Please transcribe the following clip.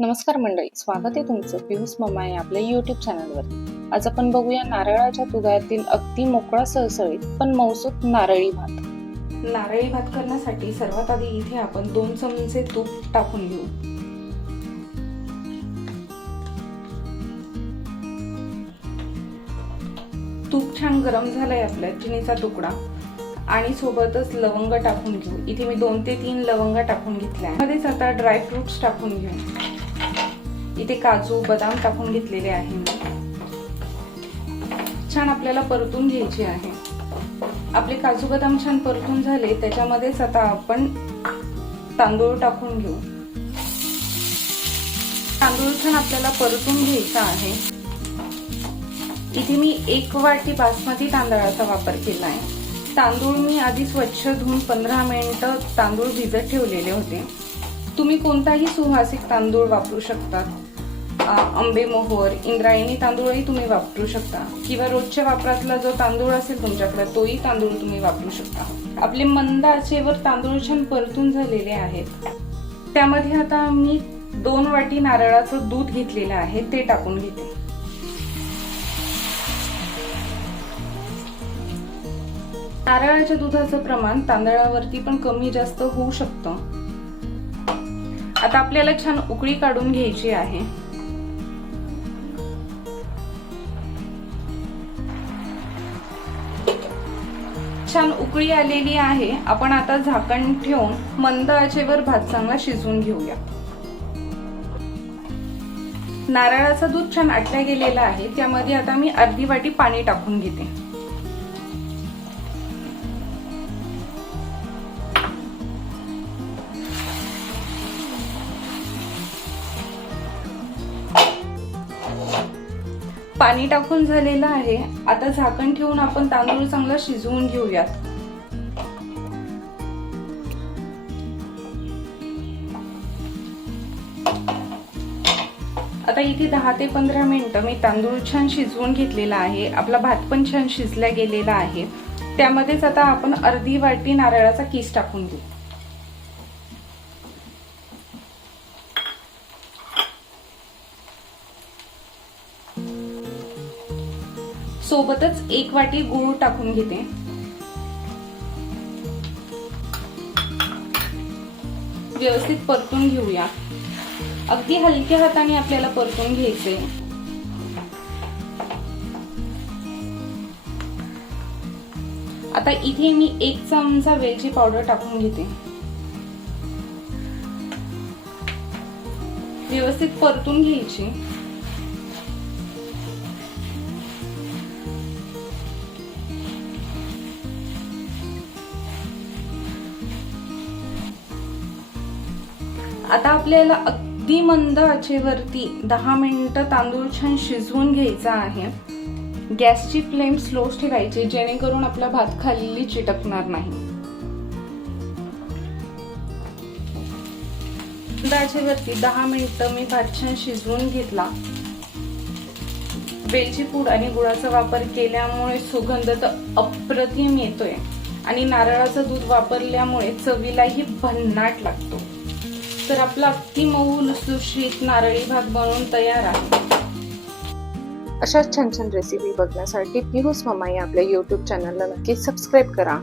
नमस्कार मंडळी स्वागत आहे तुमचं पियुष मम्मा या आपल्या युट्यूब चॅनलवर आज आपण बघूया नारळाच्या दुधातील अगदी मोकळा सळसळीत पण मौसूत नारळी भात. नारळी भात करण्यासाठी सर्वात आधी इथे आपण दोन चमचे तूप टाकून घेऊ. तूप छान गरम झालंय आपल्या चिनीचा तुकडा. आणि सोबतच लवंग टाकून घेऊ. इथे मी दोन ते तीन लवंग टाकून घेतल्या मध्येच आता ड्रायफ्रुट्स टाकून घेऊ. इथे काजू बदाम टाकून घेतलेले आहे छान आपल्याला परतून घ्यायचे आहे. आपले काजू बदाम छान परतून झाले त्याच्यामध्येच आता आपण तांदूळ टाकून घेऊ. तांदूळ छान आपल्याला परतून घ्यायचा आहे. इथे मी एक वाटी बासमती तांदळाचा वापर केला आहे. तांदूळ मी आधी स्वच्छ धुवून पंधरा मिनिटं तांदूळ भिजत ठेवलेले होते. तुम्ही कोणताही सुहासिक तांदूळ वापरू शकता. आ, आंबे मोहोर इंद्रायणी तांदूळही तुम्ही वापरू शकता. किंवा रोजच्या वापरातला जो तांदूळ असेल तुमच्याकडे तोही तांदूळ तुम्ही वापरू शकता. आपले मंद आचेवर तांदूळ छान परतून झालेले आहेत. त्यामध्ये आता मी दोन वाटी नारळाचं दूध घेतलेलं आहे ते टाकून घेते. नारळाच्या दुधाचं प्रमाण तांदळावरती पण कमी जास्त होऊ शकतं. आता आपल्याला छान उकळी काढून घ्यायची आहे. छान उकळी आलेली आहे. आपण आता झाकण ठेवून मंद आचेवर भात चांगला शिजवून घेऊया. नारळाचं दूध छान आटल्या गेलेलं आहे. त्यामध्ये आता मी अर्धी वाटी पाणी टाकून घेते. पाणी टाकून झालेलं आहे. आता झाकण ठेवून आपण तांदूळ चांगला शिजवून घेऊयात. आता इथे दहा ते पंधरा मिनटं मी तांदूळ छान शिजवून घेतलेला आहे. आपला भात पण छान शिजला गेलेला आहे. त्यामध्येच आता आपण अर्धी वाटी नारळाचा किस टाकून घेऊ. सोबतच एक वाटी गूळ टाकून घेते. व्यवस्थित परतून घेऊया. अगदी हलक्या हाताने आपल्याला परतून घ्यायचे आता इथे मी एक चमचा वेलची पावडर टाकून घेते. व्यवस्थित परतून घ्यायची. आता आपल्याला अगदी मंद आचेवरती दहा मिनटं तांदूळ छान शिजवून घ्यायचा आहे. गॅसची फ्लेम स्लोच ठेवायची जेणेकरून आपला भात खाली चिटकणार नाही. आचेवरती दहा मिनिटं मी भात छान शिजवून घेतला. वेलची पूड आणि गुळाचा वापर केल्यामुळे सुगंध तर अप्रतिम येतोय. आणि नारळाचं दूध वापरल्यामुळे चवीलाही भन्नाट लागतो. तर आपला अगदी मऊ लुसलुशीत नारळी भात बनवून तयार आहे. अशाच छान छान रेसिपी बघण्यासाठी पिहूस मम्मा या आपल्या युट्यूब चॅनलला नक्की सबस्क्राईब करा.